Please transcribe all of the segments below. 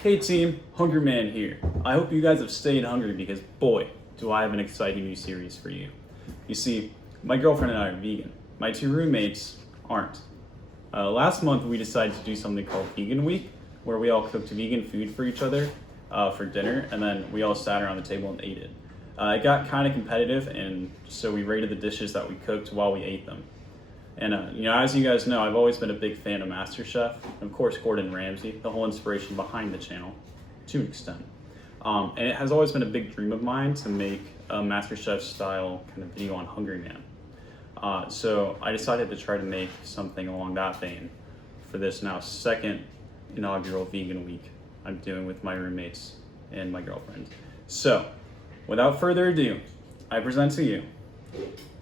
Hey team, Hungry Man here. I hope you guys have stayed hungry because boy, do I have an exciting new series for you. You see, my girlfriend and I are vegan. My two roommates aren't. Last month we decided to do something called Vegan Week, where we all cooked vegan food for each other for dinner, and then we all sat around the table and ate it. It got kind of competitive, and so we rated the dishes that we cooked while we ate them. And as you guys know, I've always been a big fan of MasterChef, and of course Gordon Ramsay, the whole inspiration behind the channel, to an extent. And it has always been a big dream of mine to make a MasterChef style kind of video on Hungry Man. So I decided to try to make something along that vein for this now second inaugural Vegan Week I'm doing with my roommates and my girlfriend. So, without further ado, I present to you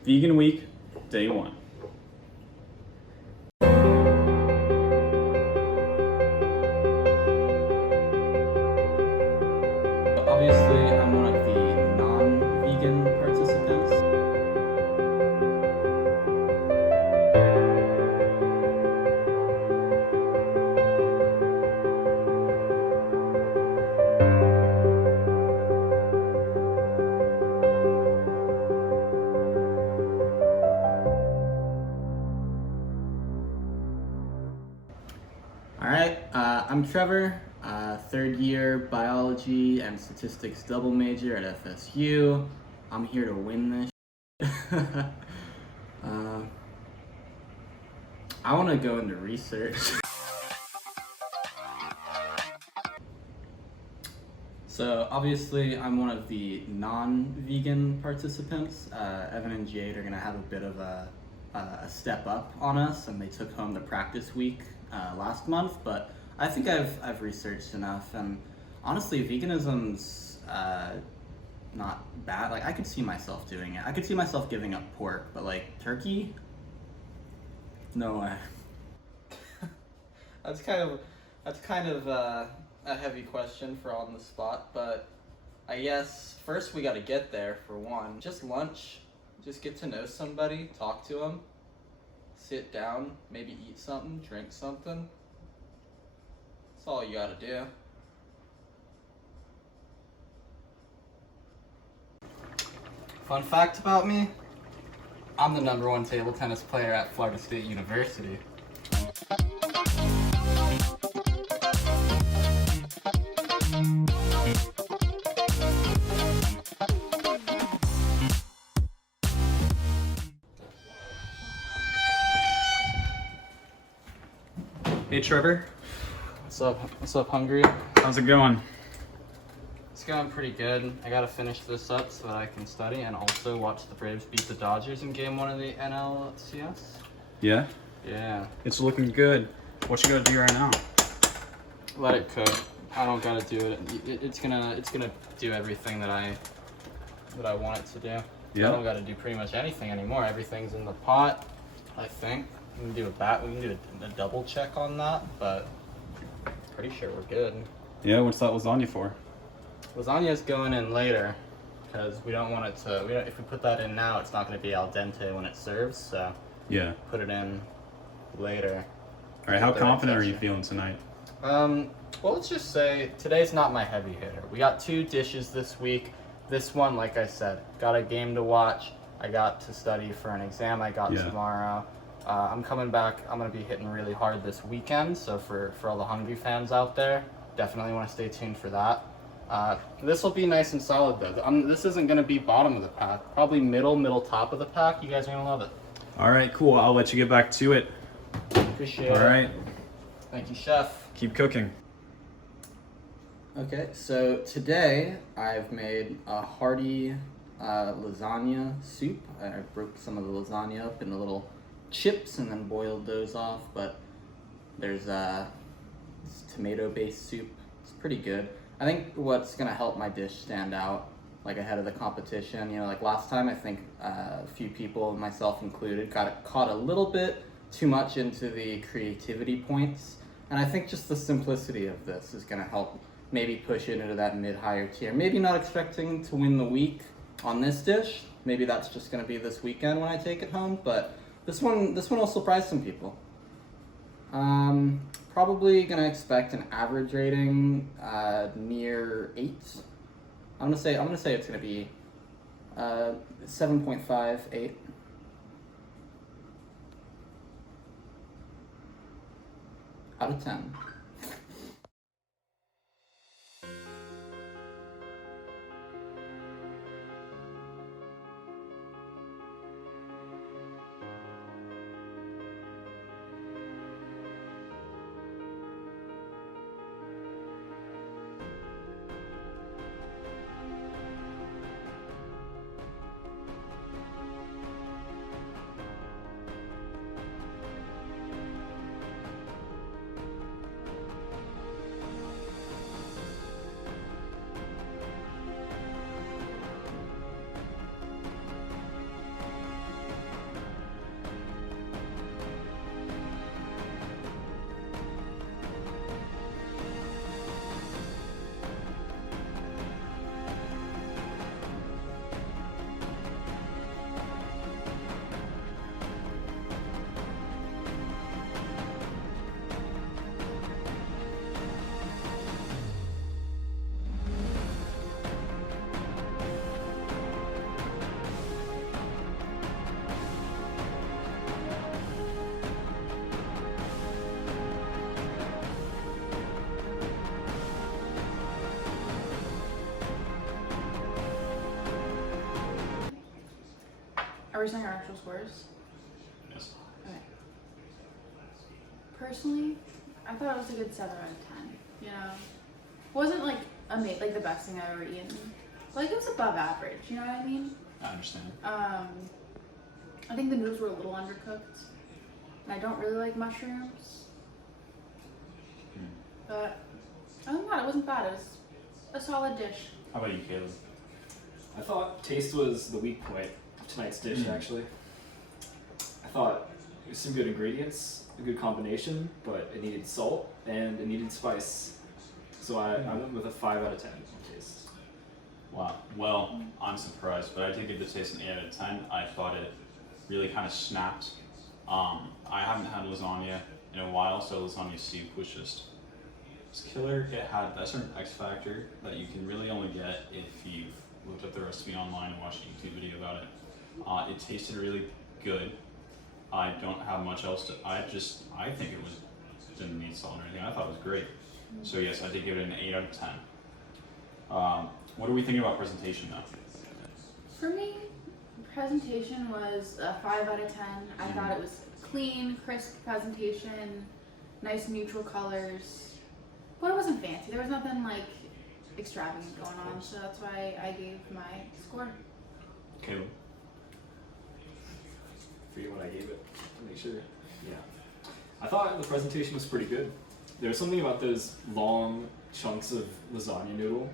Vegan Week, Day 1. Obviously, I'm one of the non-vegan participants. All right, I'm Trevor. Third year biology and statistics double major at FSU. I'm here to win this. I want to go into research. So obviously I'm one of the non-vegan participants. Evan and Jade are gonna have a bit of a step up on us, and they took home the practice week last month, but I think I've researched enough, and honestly, veganism's not bad. Like, I could see myself doing it. I could see myself giving up pork, but like turkey, no way. That's kind of a heavy question for on the spot, but I guess first we got to get there for one. Just lunch, just get to know somebody, talk to them, sit down, maybe eat something, drink something. That's all you gotta do. Fun fact about me, I'm the #1 table tennis player at Florida State University. Hey Trevor, What's up, Hungry? how's it going? It's going pretty good. I gotta finish this up so that I can study and also watch the Braves beat the Dodgers in Game 1 of the NLCS. Yeah? Yeah. It's looking good. What you gotta do right now? Let it cook. I don't gotta do it. It's gonna do everything that I want it to do. Yeah. I don't gotta do pretty much anything anymore. Everything's in the pot, I think. We can do a double check on that, but pretty sure we're good. Yeah, what's that lasagna for? Lasagna's going in later because we don't want it to. If we put that in now, it's not going to be al dente when it serves. So Yeah. put it in later. All right, how The confident are you texture. feeling tonight? Well, let's just say today's not my heavy hitter. We got 2 dishes this week. This one, like I said, got a game to watch. I got to study for an exam I got Yeah. tomorrow. I'm coming back. I'm going to be hitting really hard this weekend. So for all the hungry fans out there, definitely want to stay tuned for that. This will be nice and solid though. This isn't going to be bottom of the pack. Probably middle top of the pack. You guys are going to love it. All right, cool. I'll let you get back to it. Appreciate it. All right, Thank you, chef. keep cooking. Okay, so today I've made a hearty lasagna soup. I broke some of the lasagna up into little chips and then boiled those off, but there's this tomato-based soup. It's pretty good. I think what's gonna help my dish stand out, like ahead of the competition, like last time, I think a few people, myself included, got caught a little bit too much into the creativity points, and I think just the simplicity of this is gonna help maybe push it into that mid-higher tier. Maybe not expecting to win the week on this dish. Maybe that's just gonna be this weekend when I take it home, but this one will surprise some people. probably gonna expect an average rating near 8. I'm gonna say it's gonna be 7.5, 8. Out of 10. Are we saying our actual scores? Yes. Okay. Personally, I thought it was a good 7 out of 10. You know, wasn't like like the best thing I've ever eaten. But, like, it was above average. You know what I mean? I understand. I think the noodles were a little undercooked, and I don't really like mushrooms. But other than that, it wasn't bad. It was a solid dish. How about you, Caleb? I thought taste was the weak point of tonight's dish, actually. I thought it was some good ingredients, a good combination, but it needed salt and it needed spice. So I went with a 5 out of 10 on taste. Wow. Well, I'm surprised, but I did give the taste an 8 out of 10. I thought it really kind of snapped. I haven't had lasagna in a while, so lasagna soup was just it's killer. It had that certain X factor that you can really only get if you've looked up the recipe online and watched a YouTube video about it. It tasted really good. I don't have much else to. I think it was didn't need salt or anything. I thought it was great. So yes, I did give it an 8 out of 10. What are we thinking about presentation now? For me, presentation was a 5 out of 10. I thought it was clean, crisp presentation, nice neutral colors. But it wasn't fancy. There was nothing like extravagant going on, so that's why I gave my score. Caleb? Forget what I gave it to make sure. Yeah. I thought the presentation was pretty good. There was something about those long chunks of lasagna noodle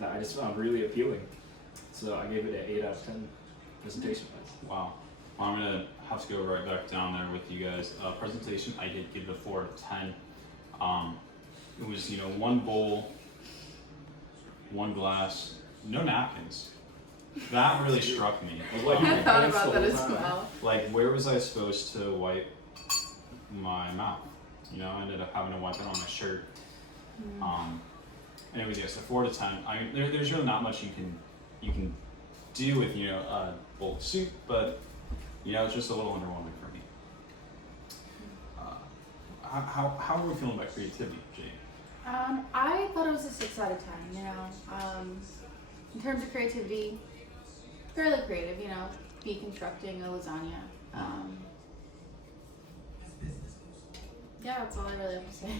that I just found really appealing. So I gave it an 8 out of 10 presentation wise. Wow. Well, I'm gonna have to go right back down there with you guys. Presentation, I did give the 4 out of 10. It was, one bowl, one glass, no napkins. That really struck me. I thought about that as well. Like, where was I supposed to wipe my mouth? I ended up having to wipe it on my shirt. Anyways, yes, the 4 to 10. There's really not much you can do with a bowl of soup, but it's just a little underwhelming for me. How are we feeling about creativity, Jay? I thought it was a 6 out of 10. In terms of creativity, fairly creative. Deconstructing a lasagna. Yeah, that's all I really have to say.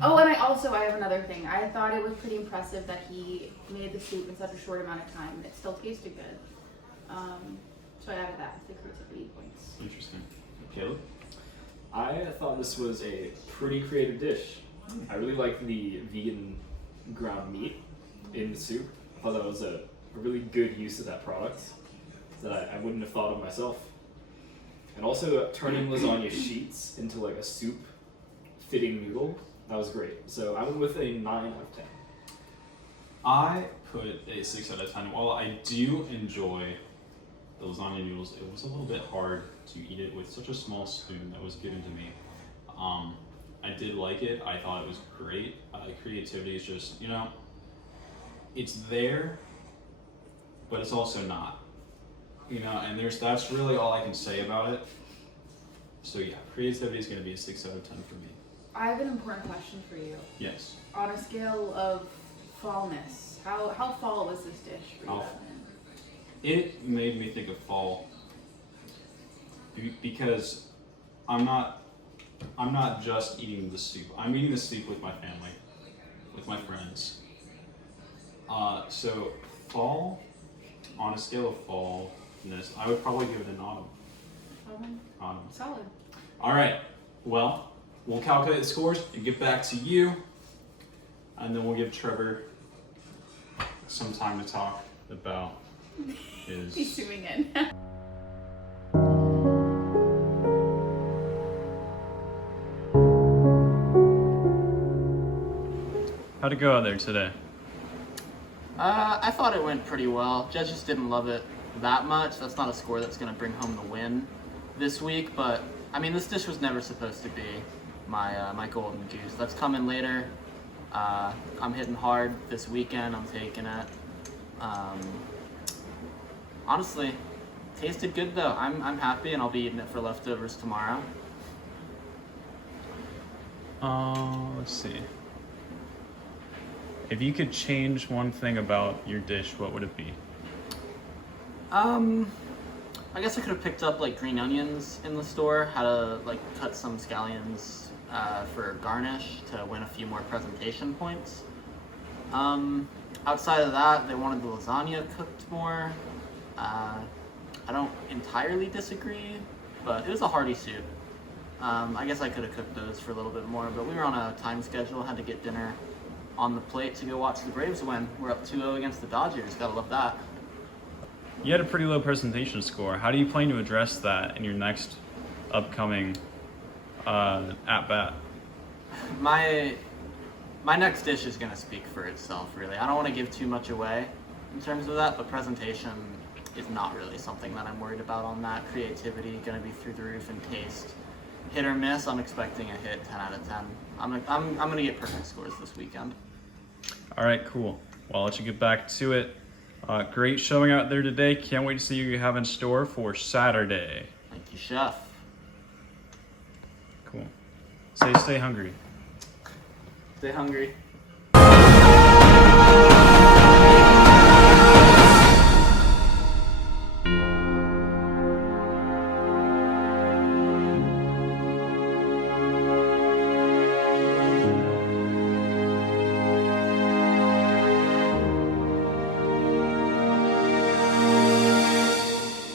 Oh, and I have another thing. I thought it was pretty impressive that he made the soup in such a short amount of time and it still tasted good. So I added that to the creativity points. Interesting. Caleb? I thought this was a pretty creative dish. I really liked the vegan ground meat in the soup. I thought that was a really good use of that product that I wouldn't have thought of myself. And also turning lasagna sheets into like a soup fitting noodle, that was great. So I went with a 9 out of 10. I put a 6 out of 10. While I do enjoy the lasagna noodles, it was a little bit hard to eat it with such a small spoon that was given to me. I did like it. I thought it was great. Creativity is just, you know, it's there, but it's also not. You know, and that's really all I can say about it. So yeah, creativity is going to be a 6 out of 10 for me. I have an important question for you. Yes. On a scale of fallness, how fall was this dish for you? It made me think of fall because I'm not just eating the soup. I'm eating the soup with my family, with my friends. So fall, on a scale of fallness, I would probably give it an autumn. Autumn. Solid. All right. Well, we'll calculate the scores and get back to you, and then we'll give Trevor some time to talk about his. He's zooming in. How'd it go out there today? I thought it went pretty well. Judges didn't love it that much. That's not a score that's going to bring home the win this week, but I mean, this dish was never supposed to be my golden goose. That's coming later. I'm hitting hard this weekend. I'm taking it. Honestly, tasted good though. I'm happy, and I'll be eating it for leftovers tomorrow. Let's see. If you could change one thing about your dish, what would it be? I guess I could have picked up like green onions in the store. Had to like cut some scallions for garnish to win a few more presentation points. Outside of that, they wanted the lasagna cooked more. I don't entirely disagree, but it was a hearty soup. I guess I could have cooked those for a little bit more, but we were on a time schedule. Had to get dinner on the plate to go watch the Braves win. We're up 2-0 against the Dodgers. Gotta love that. You had a pretty low presentation score. How do you plan to address that in your next upcoming at-bat? My next dish is gonna speak for itself, really. I don't want to give too much away in terms of that, but presentation is not really something that I'm worried about on that. Creativity gonna be through the roof, and taste hit or miss. I'm expecting a hit, 10 out of 10. I'm gonna get perfect scores this weekend. All right, cool. Well, I'll let you get back to it. Great showing out there today. Can't wait to see what you have in store for Saturday. Thank you, chef. Cool. Stay hungry. Stay hungry.